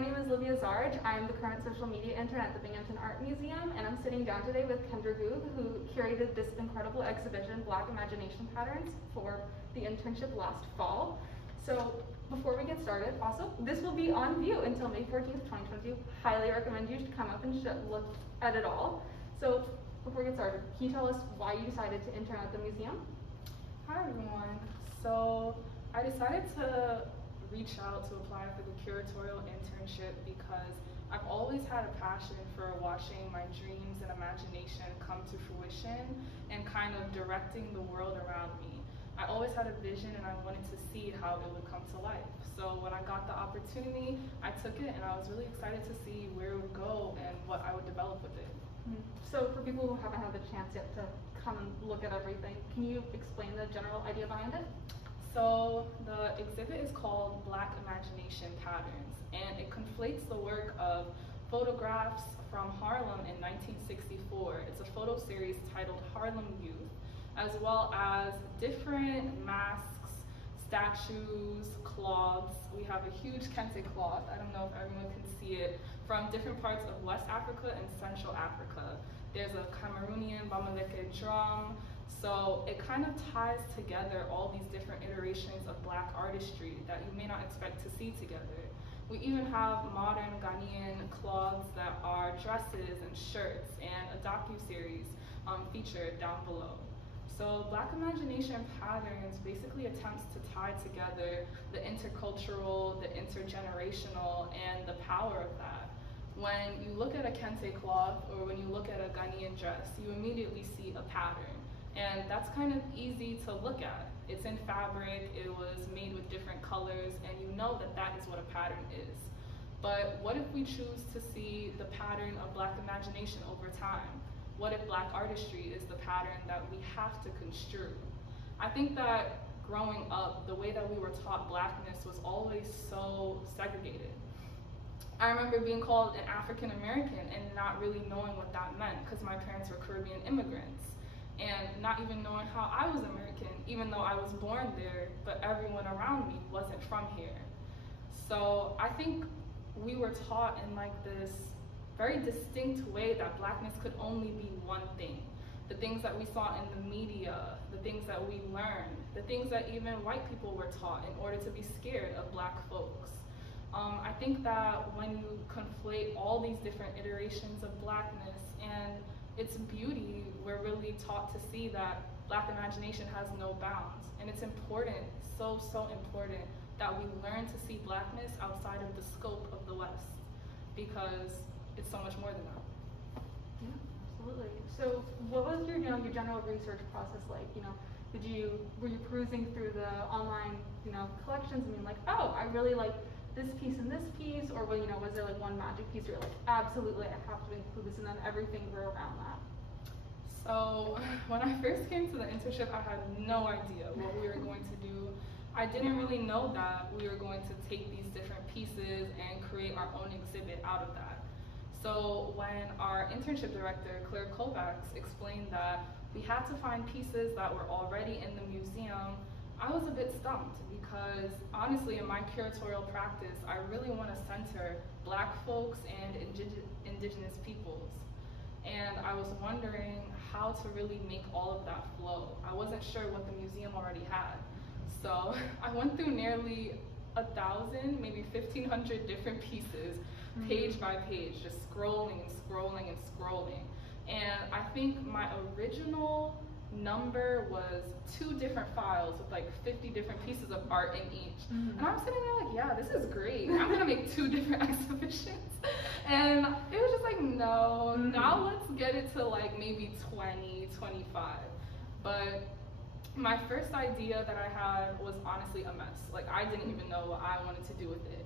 my name is Livia Zarge. I'm the current social media intern at the Binghamton Art Museum, and I'm sitting down today with Kendra Gourgue, who curated this incredible exhibition, Black Imagination Patterns, for the internship last fall. So before we get started, also, this will be on view until May 14th, 2022. Highly recommend you to come up and look at it all. So before we get started, can you tell us why you decided to intern at the museum? Hi everyone. So I decided to reach out to apply for the curatorial internship because I've always had a passion for watching my dreams and imagination come to fruition and kind of directing the world around me. I always had a vision and I wanted to see how it would come to life. So when I got the opportunity, I took it and I was really excited to see where it would go and what I would develop with it. So for people who haven't had the chance yet to come and look at everything, can you explain the general idea behind it? So the exhibit is called Black Imagination Patterns, and it conflates the work of photographs from Harlem in 1964. It's a photo series titled Harlem Youth, as well as different masks, statues, cloths. We have a huge kente cloth, I don't know if everyone can see it, from different parts of West Africa and Central Africa. There's a Cameroonian Bamileke drum. So it kind of ties together all these different iterations of Black artistry that you may not expect to see together. We even have modern Ghanaian cloths that are dresses and shirts, and a docu-series featured down below. So Black Imagination Patterns basically attempts to tie together the intercultural, the intergenerational, and the power of that. When you look at a kente cloth or when you look at a Ghanaian dress, you immediately see a pattern. And that's kind of easy to look at. It's in fabric, it was made with different colors, and you know that that is what a pattern is. But what if we choose to see the pattern of Black imagination over time? What if Black artistry is the pattern that we have to construe? I think that growing up, the way that we were taught Blackness was always so segregated. I remember being called an African American and not really knowing what that meant because my parents were Caribbean immigrants. And not even knowing how I was American, even though I was born there, but everyone around me wasn't from here. So I think we were taught in like this very distinct way that Blackness could only be one thing. The things that we saw in the media, the things that we learned, the things that even white people were taught in order to be scared of Black folks. I think that when you conflate all these different iterations of Blackness and its beauty, we're really taught to see that Black imagination has no bounds. And it's important, so important, that we learn to see Blackness outside of the scope of the West, because it's so much more than that. Yeah, absolutely. So what was your general research process like? Were you perusing through the online, collections and being like, oh, I really like this piece and this piece, or was there like one magic piece where you're like, absolutely, I have to include this, and then everything grew around that? So when I first came to the internship, I had no idea what we were going to do. I didn't really know that we were going to take these different pieces and create our own exhibit out of that. So when our internship director, Claire Kovacs, explained that we had to find pieces that were already in the museum, I was a bit stumped because honestly in my curatorial practice, I really want to center Black folks and indigenous peoples. And I was wondering how to really make all of that flow. I wasn't sure what the museum already had. So I went through nearly 1,000, maybe 1,500 different pieces, page by page, just scrolling and scrolling and scrolling. And I think my original number was 2 different files with like 50 different pieces of art in each. And I'm sitting there like, yeah, this is great. I'm gonna make 2 different exhibitions. And it was just like, no, now let's get it to like maybe 20, 25. But my first idea that I had was honestly a mess. Like I didn't even know what I wanted to do with it.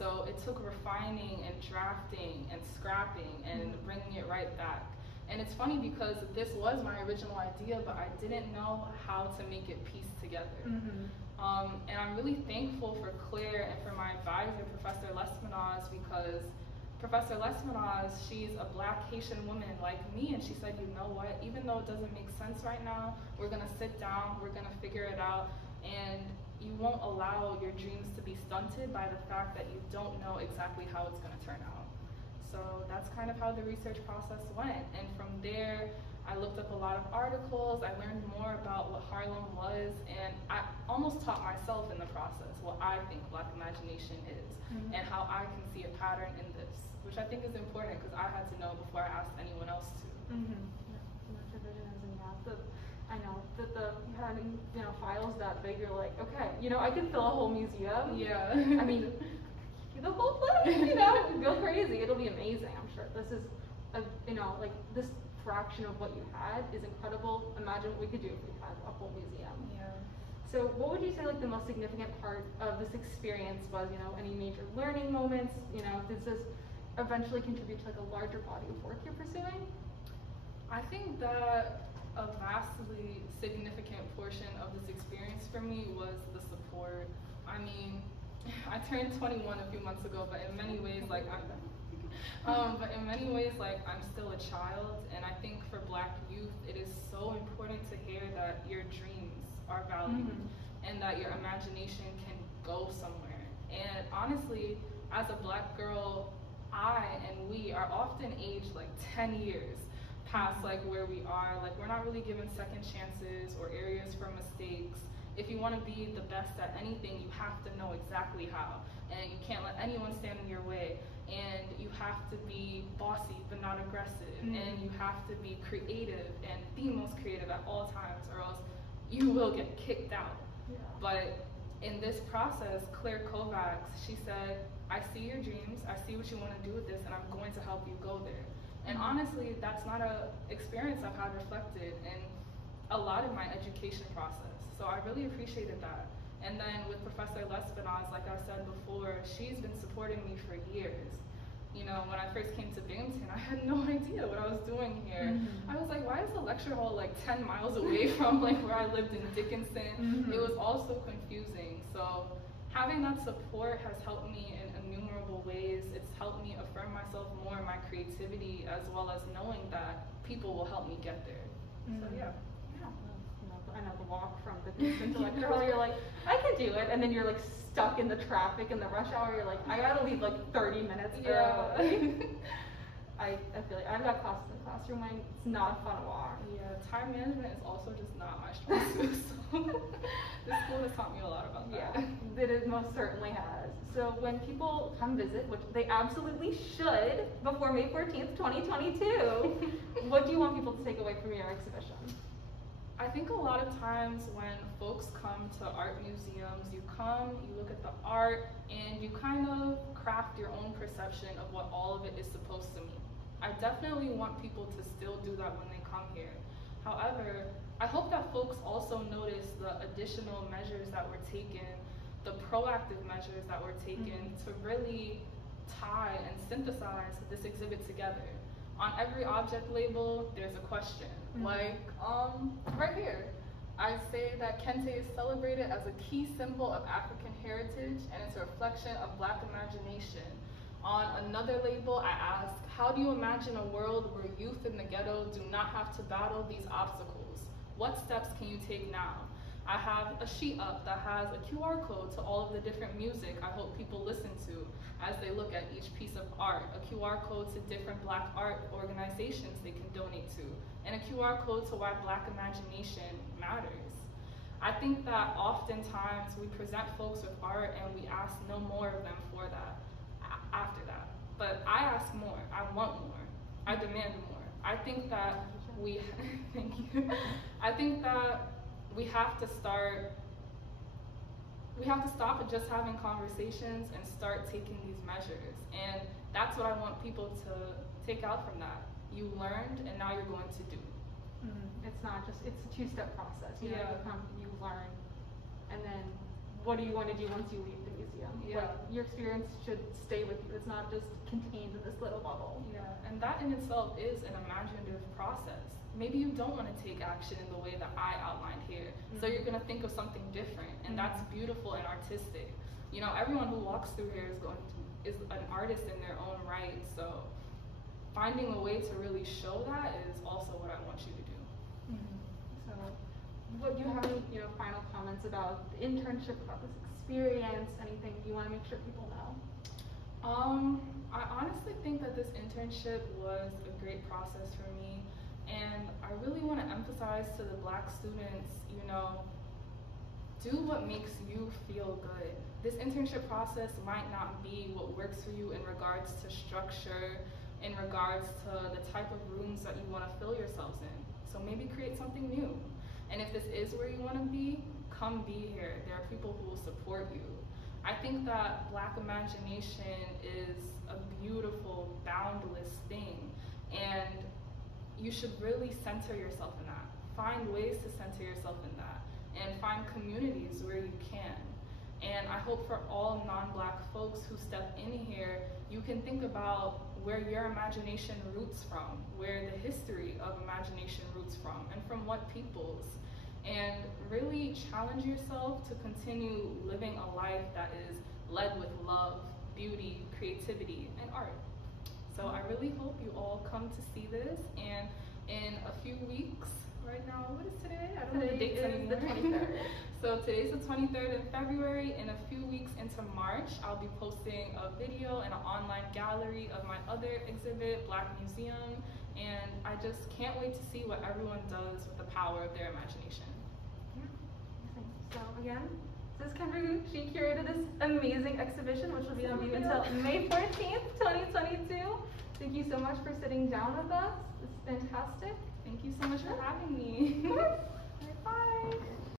So it took refining and drafting and scrapping and bringing it right back. And it's funny because this was my original idea, but I didn't know how to make it piece together. And I'm really thankful for Claire and for my advisor, Professor Lesmanaz, because Professor Lesmanaz, she's a Black Haitian woman like me, and she said, you know what, even though it doesn't make sense right now, we're gonna sit down, we're gonna figure it out, and you won't allow your dreams to be stunted by the fact that you don't know exactly how it's going to turn out. So that's kind of how the research process went. And from there, I looked up a lot of articles, I learned more about what Harlem was, and I almost taught myself in the process what I think Black imagination is, and how I can see a pattern in this, which I think is important because I had to know before I asked anyone else to. I know that having files that big, you're like, okay, I could fill a whole museum. Yeah. I mean, the whole place, go crazy. It'll be amazing. I'm sure this is, like this fraction of what you had is incredible. Imagine what we could do if we had a whole museum. Yeah. So what would you say like the most significant part of this experience was? Any major learning moments? Does this eventually contribute to like a larger body of work you're pursuing? I think that a vastly significant portion of this experience for me was the support. I mean, I turned 21 a few months ago, but in many ways, I'm still a child, and I think for Black youth, it is so important to hear that your dreams are valued and that your imagination can go somewhere. And honestly, as a Black girl, I and we are often aged like 10 years past like where we are. Like, we're not really given second chances or areas for mistakes. If you want to be the best at anything, you have to know exactly how, and you can't let anyone stand in your way, and you have to be bossy but not aggressive, and you have to be creative and the most creative at all times, or else you will get kicked out. But in this process, Claire Kovacs, she said, I see your dreams, I see what you want to do with this, and I'm going to help you go there. And honestly, that's not a experience I've had reflected in a lot of my education process. So I really appreciated that. And then with Professor Lespinasse, like I said before, she's been supporting me for years. When I first came to Binghamton, I had no idea what I was doing here. I was like, why is the lecture hall like 10 miles away from like where I lived in Dickinson? It was all so confusing. So having that support has helped me in innumerable ways. It's helped me affirm myself more in my creativity, as well as knowing that people will help me get there. So yeah. I know the walk from the Dickinson to lecture hall, you're like, I can do it, and then you're like stuck in the traffic in the rush hour. You're like, I gotta leave like 30 minutes early. I feel like I've got classes in the classroom when it's not a fun walk. Yeah, time management is also just not my strong suit. So this school has taught me a lot about that. Yeah, it most certainly has. So when people come visit, which they absolutely should before May 14th, 2022, what do you want people to take away from your exhibition? I think a lot of times when folks come to art museums, you come, you look at the art, and you kind of craft your own perception of what all of it is supposed to mean. I definitely want people to still do that when they come here. However, I hope that folks also notice the additional measures that were taken, the proactive measures that were taken to really tie and synthesize this exhibit together. On every object label, there's a question. Like, right here, I say that Kente is celebrated as a key symbol of African heritage, and it's a reflection of Black imagination. On another label, I ask, how do you imagine a world where youth in the ghetto do not have to battle these obstacles? What steps can you take now? I have a sheet up that has a QR code to all of the different music I hope people listen to as they look at each piece of art, a QR code to different Black art organizations they can donate to, and a QR code to why Black imagination matters. I think that oftentimes we present folks with art and we ask no more of them for that, after that. But I ask more, I want more, I demand more. I think that we, thank you. I think that we have to stop at just having conversations and start taking these measures. And that's what I want people to take out from that. You learned, and now you're going to do. It's not just, it's a two-step process. You come, you learn, and then what are you going to do once you leave the museum? Yeah. Like, your experience should stay with you. It's not just contained in this little bubble. Yeah, and that in itself is an imaginative process. Maybe you don't want to take action in the way that I outlined here. So you're going to think of something different, and that's beautiful and artistic. Everyone who walks through here is an artist in their own right. So finding a way to really show that is also what I want you to do. So what do you have any, final comments about the internship, about this experience, anything you want to make sure people know? I honestly think that this internship was a great process for me, and I really want to emphasize to the Black students, do what makes you feel good. This internship process might not be what works for you in regards to structure, in regards to the type of rooms that you want to fill yourselves in. So maybe create something new. And if this is where you want to be, come be here. There are people who will support you. I think that Black imagination is a beautiful, boundless thing, and you should really center yourself in that. Find ways to center yourself in that, and find communities where you can. And I hope for all non-Black folks who step in here, you can think about where your imagination roots from, where the history of imagination roots from, and from what peoples. And really challenge yourself to continue living a life that is led with love, beauty, creativity, and art. So I really hope you all come to see this, and in a few weeks, right now, what is today? I don't know the dates anymore. The 23rd. So today's the 23rd of February. In a few weeks into March, I'll be posting a video and an online gallery of my other exhibit, Black Museum, and I just can't wait to see what everyone does with the power of their imagination. So again, this is Kendra. She curated this amazing exhibition, which will be on view until May 14th, 2022. Thank you so much for sitting down with us. It's fantastic. Thank you so much for having me. Bye.